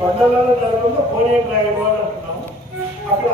కొండలలో జరగకుండా పోనీ డ్రైవ్ అంటున్నాము. అక్కడ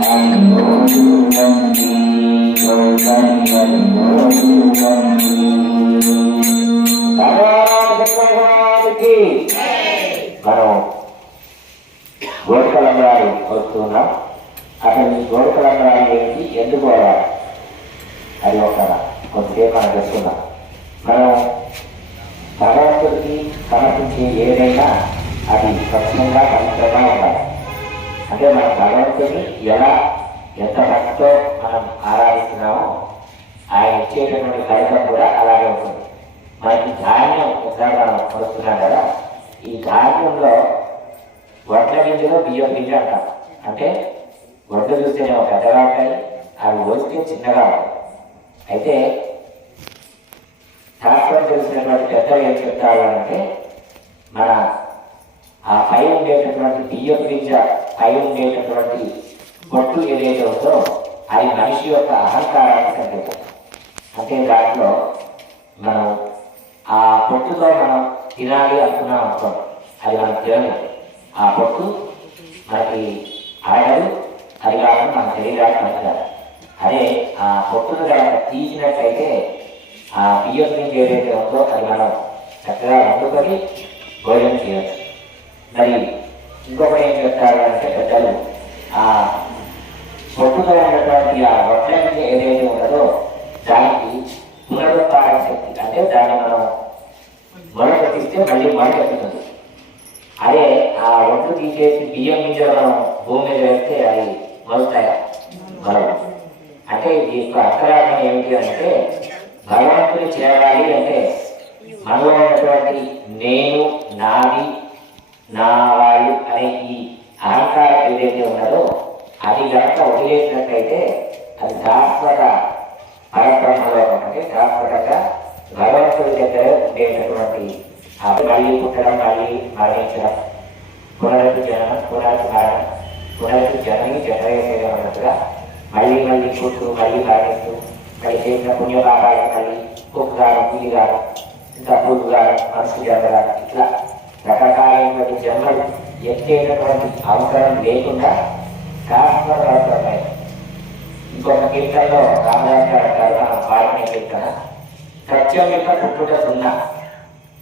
I'm గోడకలంబరాలు వస్తున్నాం. అసలు ఈ గోడకలంబరాలు ఏంటి, ఎందుకు పోవాలి, అది ఒక కొంతసేపు మనం తెలుసుకుందాం. మనం భగవంతుడికి సమర్పించే ఏదైనా అది స్వచ్ఛంగా పవిత్రంగా ఉండాలి. అంటే మనం భగవంతుడిని ఎలా ఎంత భక్తితో మనం ఆరాధిస్తున్నామో ఆయన ఇచ్చేటటువంటి ఫలితం కూడా అలాగే ఉంటుంది. మనకి ధాన్యం ఉదాహరణ పడుతున్నాం కదా, ఈ ధాన్యంలో వడ్ల గింజలో బియ్యం గింజ అంటాం. అంటే వడ్లు చూస్తేనే పెద్దగా ఉంటాయి, అవి వస్తే చిన్నగా ఉంటాయి. అయితే శాస్త్రం తెలిసినటువంటి పెద్దలు ఏం చెప్తారు అంటే, మన ఆ పై ఉండేటటువంటి బియ్యం గింజ పై ఉండేటటువంటి పొట్టు ఏదైతే ఉందో అది మనిషి యొక్క అహంకారాన్ని సంకేతం. అంటే దాంట్లో మనం ఆ పొట్టుతో మనం తినాలి అనుకున్నాం అనుకోం, అది మనం తినలేదు. ఆ పొట్టు మనకి ఆడదు, అది కాకుండా మన శరీరానికి మంచిదారు. అదే ఆ పొట్టును కనుక తీసినట్లయితే ఆ బియ్యం నుంచి ఏదైతే ఉందో అది మనం చక్కగా వండుకొని భోజనం చేయవచ్చు. మరి ఇంకొకటి ఏం చెప్తారు అంటే పెద్దలు, ఆ పొట్టుతో ఉన్నటువంటి ఆ వడ్ల నుంచి ఏదైతే ఉన్నదో దానికి పునరుత్పాదన శక్తి, అంటే దాన్ని మనం మొదలుపెట్టిస్తే మళ్ళీ మొదలుపెట్టుతుంది. అదే ఆ ఒడ్లు తీసేసి బియ్యం మీద మనం భూమి మీద వేస్తే అది మొలుస్తాయా? మొలవు. అంటే ఇది యొక్క అర్థరార్థం ఏమిటి అంటే, భగవంతుని చేరాలి అంటే మనలో ఉన్నటువంటి నేను, నాది, నా వాళ్ళు అనే ఈ అహంకారం ఏదైతే ఉన్నదో అది కనుక వదిలేసినట్లయితే అది శాశ్వత పరబ్రహ్మలో అంటే శాశ్వతంగా భగవంతుడి దగ్గర ఉండేటటువంటి మళ్ళీ పుట్టడం, మళ్ళీ మరణించడం, పునరుద్ధి జననం, పునరుద్ధి మరణం, పునరుద్ధి జనని జనరేసేయడం అన్నట్టుగా మళ్ళీ మళ్ళీ పుట్టు, మళ్ళీ మరణిస్తూ, మళ్ళీ చేసిన పుణ్యపాపాలు మళ్ళీ కుక్కగారు, పులిగారు, ఇంకా పురుగుగారు, మనసు జరగడం, ఇట్లా రకరకాలైనటువంటి జన్మలు ఎక్కేటటువంటి అవసరం లేకుండా శాశ్వత అవసరమైన ఇంకొక కీర్తనలో రామదాస్ గారు అంటారు, మనం పాడిన కీర్తన, సత్యం యొక్క పుట్టుట సున్నా.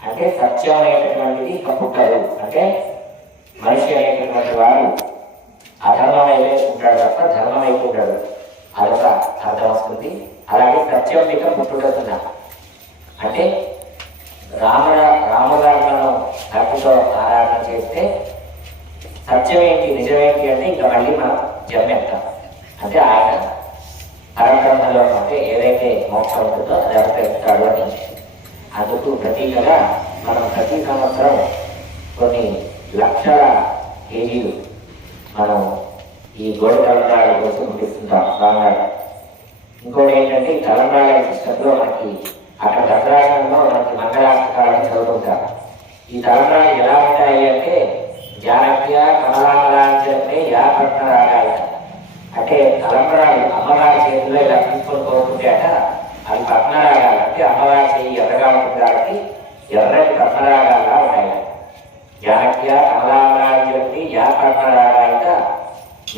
అంటే సత్యం అనేటటువంటిది ఇక పుట్టదు. అంటే మనిషి అనేటటువంటి వాడు అధర్మం అయితే ఉంటాడు తప్ప ధర్మం అయిపోతాడు, అదొక అర్థం వస్తుంది. అలాగే సత్యం ఇక పుట్టుటతున్నా అంటే రామగారులను భక్తితో ఆరాధన చేస్తే సత్యం ఏంటి, నిజమేంటి అంటే ఇంకా మళ్ళీ మనం జన్మెత్తాం. అంటే ఆయన పరబ్రహ్మలో అంటే ఏదైతే మోక్షం ఉంటుందో అది అవతరిస్తాడు అని. అందుకు ప్రతీకగా మనం ప్రతి సంవత్సరం కొన్ని లక్షల కేజీలు మనం ఈ గోడ తలంబ్రాల కోసం ముగిస్తుంటాం స్వామివారు. ఇంకోటి ఏంటంటే ఈ తలంబ్రాల సిస్టంలో మనకి అక్కడ దసరాలో మనకి మంగళాష్టకాలను చదువుకుంటాం. ఈ తలంబ్రాలు ఎలా ఉంటాయి అంటే జానక్య కమలామలాంచే యాపట్న రాగాలి. అంటే తలంబ్రాలు అమ్మవారి చేతిలో ఇలా తీసుకొని పోతుంటే అట అవి పద్మరాగాలు. అంటే అమ్మవారి చేయి ఎర్రగా ఉంటుంది కాబట్టి ఎర్రటి పద్మరాగాలుగా ఉన్నాయి. జానక్య కమలామలాంచే యా పద్మరాగాయట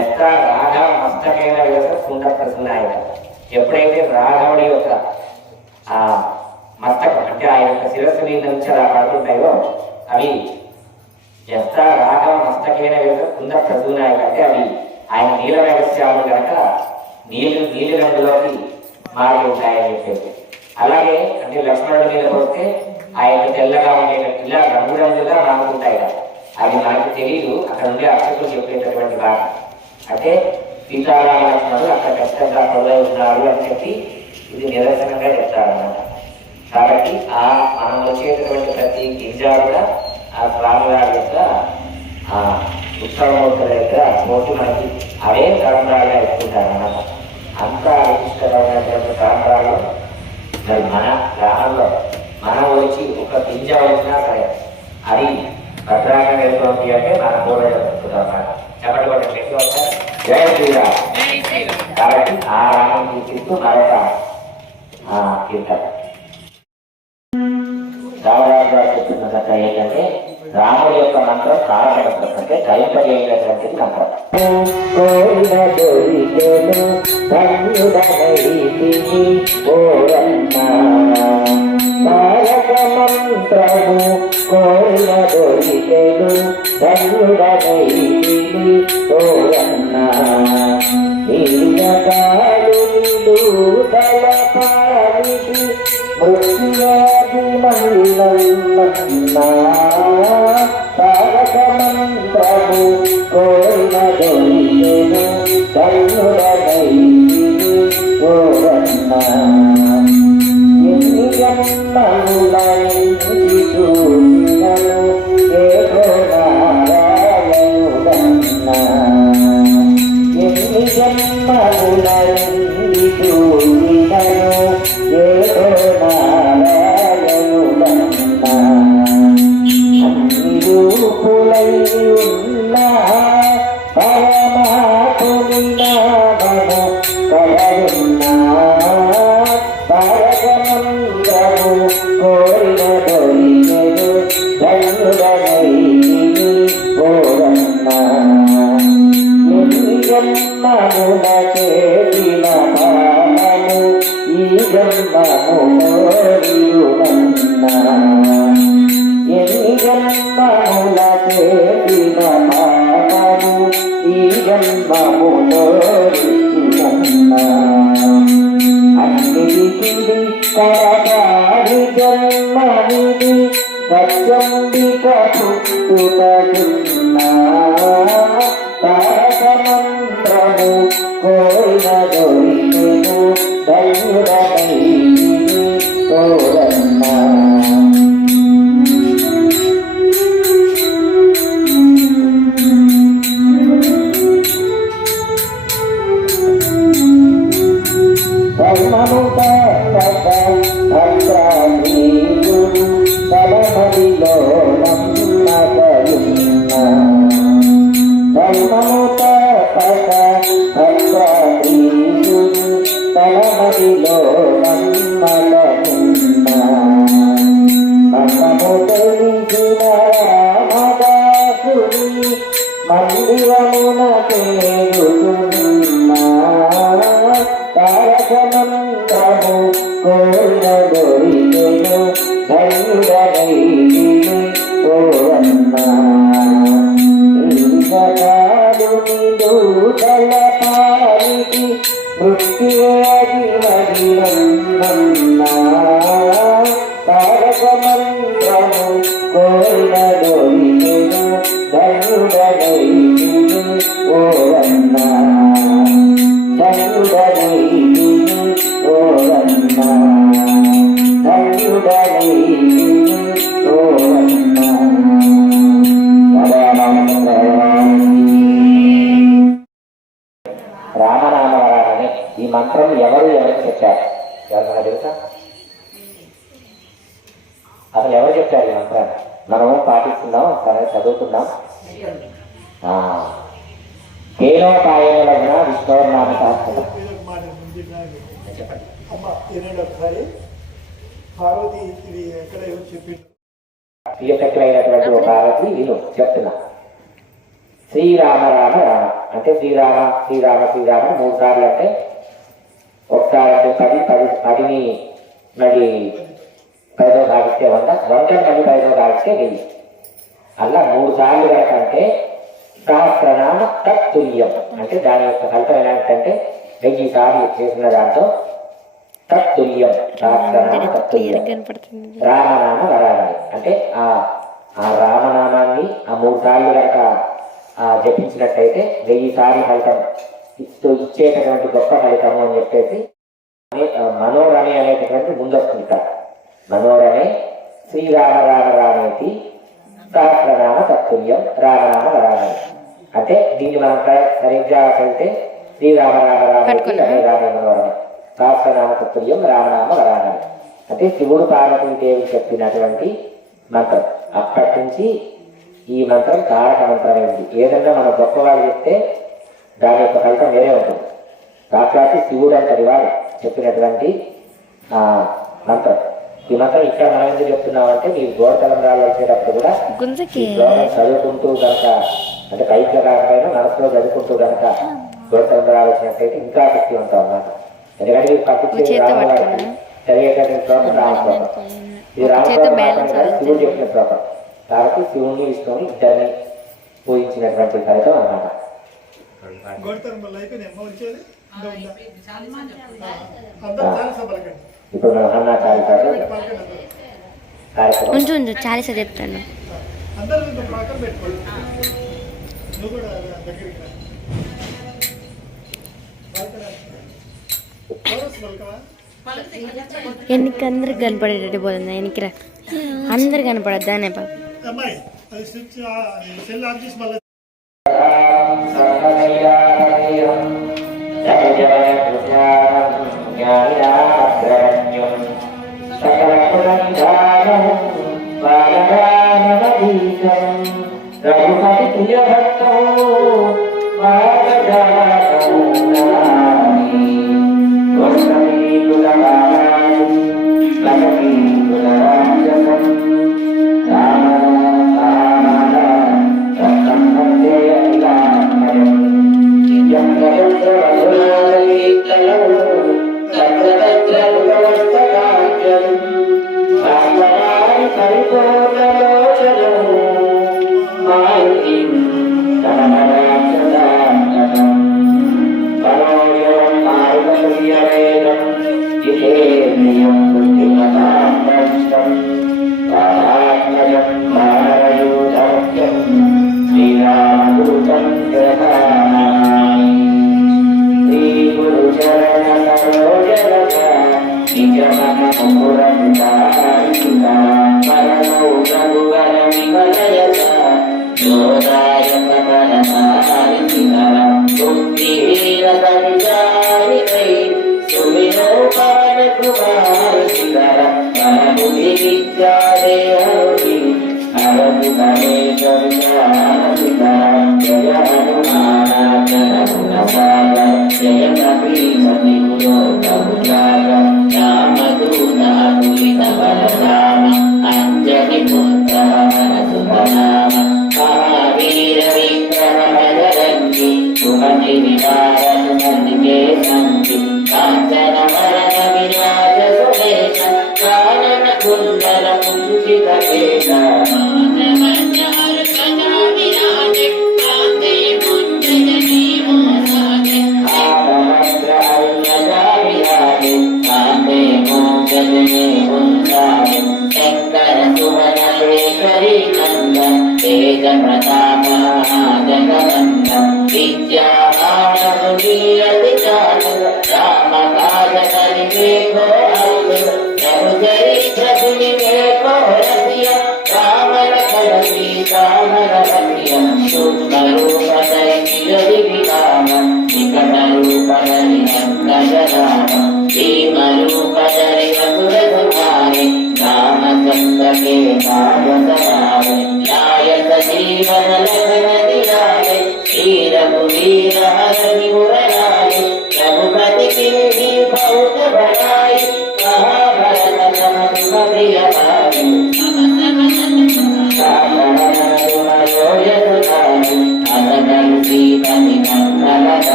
ఎత్త రాఘవ మస్తకైన విధంగా కుండ ప్రసన్నాయట. ఎప్పుడైతే రాఘవుడి యొక్క ఆ మస్తకం అంటే ఆయన యొక్క శిరస్సు మీద నుంచి అలా పడుతుంటాయో అవి ఎంత రాఘవ మస్తకైన విధంగా కుండ ప్రసన్నాయట. అంటే అవి ఆయన నీల రహస్యాలు కనుక నీలి రంగులోకి మారి ఉంటాయని చెప్పేసి. అలాగే అంటే లక్ష్మణుడి మీద పోతే ఆయన తెల్లగా ఉండేటట్టు ఇలా రంగురంగుగా మారుతుంటాయి. అది మనకు తెలియదు, అక్కడ ఉండే అర్చకులు చెప్పేటటువంటి భాష. అంటే సీతారామ లక్ష్మణుడు అక్కడ కష్టంగా కొలై ఉన్నారు అని చెప్పి ఇది నిదర్శనంగా చెప్తారన్నమాట. కాబట్టి ఆ మనం వచ్చేటటువంటి ప్రతి గింజ కూడా ఆ స్వామివారి యొక్క ఆ ఉత్సవమూర్తుల దగ్గర పోటీ మనకి అవే తలంబ్రాలుగా ఇస్తుంటారన్నమాట. అంతా విశిష్టమైనటువంటి తలంబ్రాలు మరి మన గ్రామంలో మనం వచ్చి ఒక గింజ వచ్చినా సరే అది భద్రాంగా వెళ్తుంది అంటే మన కూడా చెప్తుందన్నమాట. చెప్పండి కూడా పెట్టి వస్తారు జయ శ్రీరామ్. కాబట్టి ఆ రామం కీర్తిస్తూ మరొక కీర్తన రామరాజు గారు చెప్తున్న కథ ఏంటంటే రాముడి యొక్క మంత్రం తారక మంత్రం అంటే కైంకర్య అయినటువంటిది మంత్రం. కోరిన దొరికెను ధన్యుడనైతిని ఓరన్నా తారక మంత్రము కోరిన దొరికెను ధన్యుడనైతిని ఓరన్నా నీలకాలు తలపాలికి మృత్యుయాది మహిళన్నా తారక మంత్రము కోరిన దొరికెను ధన్యుడనైతిని ఓరన్నా ఎన్ని జన్మములైంది చూసినను ఏదో నారాయణుడన్నా ఎన్ని జన్మములైంది చూసినను ఏదో నారాయణుడన్నా అన్ని రూపులై ఉన్న పరమాత్ముని నామము కలరున్నా తారక మంత్రము కోరిన దొరికెను ధన్యుడనైతిని ఓరన్నా ఎన్ని జన్మముల చేసిన పాపము ఈ జన్మము కోరియునన్నా ఎన్ని జన్మముల చేసిన పాపము ఈ జన్మము కోరియునన్నా అన్నిటికి కరపాడి జన్మనిది సత్యంబిక పుట్టుకయున్నా తారక మంత్రము కోరిన దొరికెను ధన్యుడనైతిని ఓరన్నా ధర్మము భద్రాలీయుడు తలమదిలో నమ్మకయున్నా ధర్మము భద్రాలీయుడు తలమదిలో నమ్మకయున్నా మన్నము తెలిసిన రామదాసుని మందిరమున చేరుతున్నా తారక మంత్రము కోరిన దొరికెను ధన్యుడనైతిని ఓరన్నా నీలకాలు నిలుదల పాలికి మృత్యుయాది మహిళన్నా తారక మంత్రము కోరిన దొరికెను ధన్యుడనైతిని ఓరన్నా ధన్యుడనైతిని ఓరన్నా ధన్యుడనైతిని ఓరన్నా రామనామ వరాలని ఈ మంత్రం ఎవరికి చెప్పారు? ఎవరికైనా తెలుసా? అసలు ఎవరు చెప్పారు ఈ మంత్రాన్ని? మనము పాటిస్తున్నాం, సరే చదువుతున్నాం. కేనోపాయన విష్ణునామ శాస్త్రం ప్రియశక్తులైనటువంటి ఒక పార్వతి వీళ్ళు చెప్తున్నా. శ్రీరామ రామ రామ అంటే శ్రీరామ శ్రీరామ శ్రీరామ 3 సార్లు అంటే ఒకసారి అంటే 10ని మళ్ళీ 10వ భాగిస్తే 100 మళ్ళీ 10వ భాగిస్తే 1000 అలా 3 సార్లు కనుక అంటే సహస్రనామ తత్తుల్యం అంటే దాని యొక్క ఫలితం ఎలాంటిదంటే 1000 సార్లు చేసిన దాంతో తత్తుల్యం సహస్రనామ తత్తుల్యం. రామనామ వరాలని అంటే ఆ రామనామాన్ని ఆ 3 సార్లు కనుక జపించినట్టయితే 1000 సార్లు ఫలితం ఇచ్చేటటువంటి గొప్ప ఫలితము అని చెప్పేసి మనోరమే అనేటటువంటి ముందొస్తుంది ఇక్కడ. మనోరమే శ్రీరామ రామ రామేతి సహస్రనామ తత్తుల్యం రామనామ వరాలని అంటే దీన్ని మనం సరిగ్గా చదివితే శ్రీరామ రామ రామేతి రామే మనోరమే సహస్రనామ తత్తుల్యం రామనామ వరాలని అంటే శివుడు పార్వతీదేవి చెప్పినటువంటి మంత్రం. అప్పటి నుంచి ఈ మంత్రం తారక మంత్రమే ఉంది. ఏదన్నా మన గొప్పవాళ్ళు చెప్తే దాని యొక్క ఫలితం వేరే ఉంటుంది. సాక్షాత్తు శివుడు అంతటి వాడు చెప్పినటువంటి మంత్రం. ఈ మాత్రం ఇక్కడ మనం ఎందుకు చెప్తున్నామంటే మీ గోడ తలంబరాలు వచ్చేటప్పుడు కూడా ఈ శ్లోకం చదువుకుంటూ కనుక అంటే పైకి కాకపోయినా మనసులో చదువుకుంటూ కనుక గోడ తలంబరాలు వచ్చినట్టయితే ఇంకా శక్తివంతం అన్నమాట. ఎందుకంటే మీరు పట్టించే రామవారికి చదివేటటువంటి శ్లోకం రామశ్లోకం. ఇది రామశ్లోకం శివుడు చెప్పిన శ్లోకం కాబట్టి శివుణ్ణి విష్ణువుని ఇద్దరిని పూజించినటువంటి ఫలితం అన్నమాట. ఇప్పుడు మనం అన్నాచారి కార్యక్రమం చాలీస చెప్తాను. ఎన్నికి అందరికి కనపడేటట్టు పోతుంది. ఎన్నికి రా అందరు కనపడద్దా అనే పాప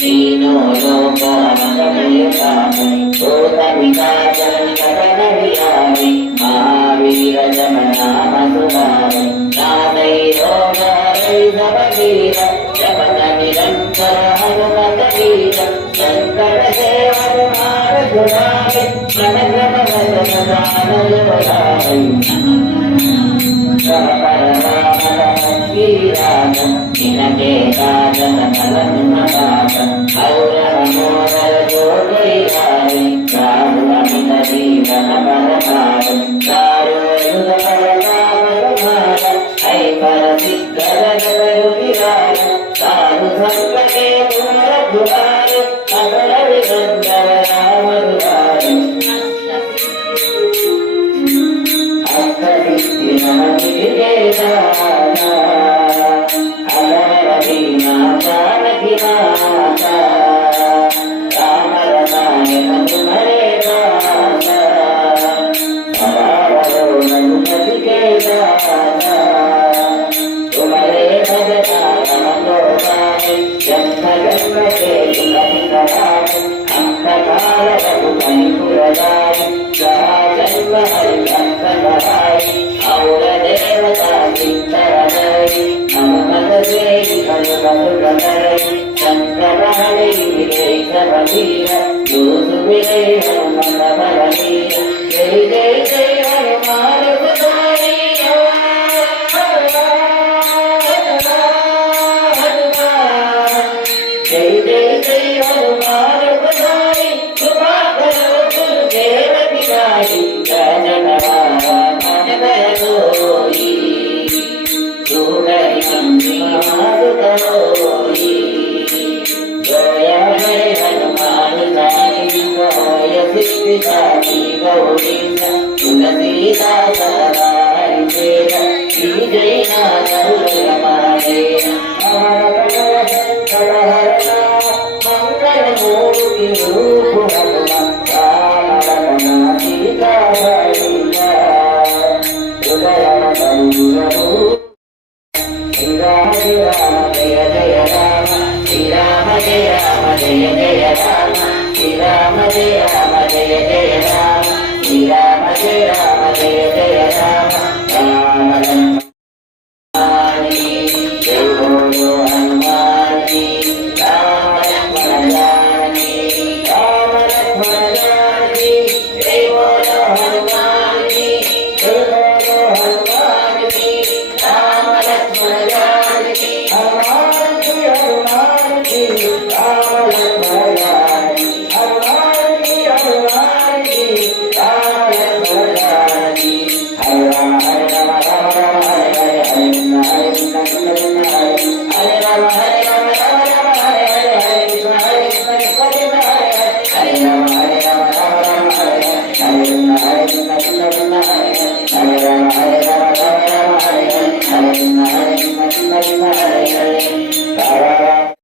Tino महावीर जमनाम सुधामि नादैरोगीर जपन निरंतर हनुमत वीर शंकर देव सुधामि मन इनके काजन कलन मकास और मोदर जोगियारि साधु अमित जीवन बलकार चारु युग परताप तुम्हार ऐ पर सिद्धर विराज साधु संत के तुम रघुराय अगर विरंदर राम दुआरे अष्टसिद्धि नमति के दाता अगर रवीना जानकी माता राम रसायन तुम्हारे दाता हमारो रघुपति के दाता तुम्हारे भजता नमो गाए जन्म जन्म के दुखि कराए अंतकाल रघुपति पुरजाए जन्म हरि अंत कराए और देवता चित्तरय हनुमत से हनुमत करे शंकर हरि विजय सबीर दूत विजय हनुमत बलवीर जय जय जय हनुमान गोसाई जय जय जय हनुमान गोसाई कृपा करो गुरुदेव पिताई जगन्नाथ मन दय सोई सुगरि मारुत होई जय हे हनुमान जानी जय सिद्धि साई गौरी तुलसीदास हरि तेर जय नाथ हमारे मंगल मूर्ति रूप हनुमान सीता श्री राम जय जय राम श्री राम जय राम जय जय राम श्री राम जय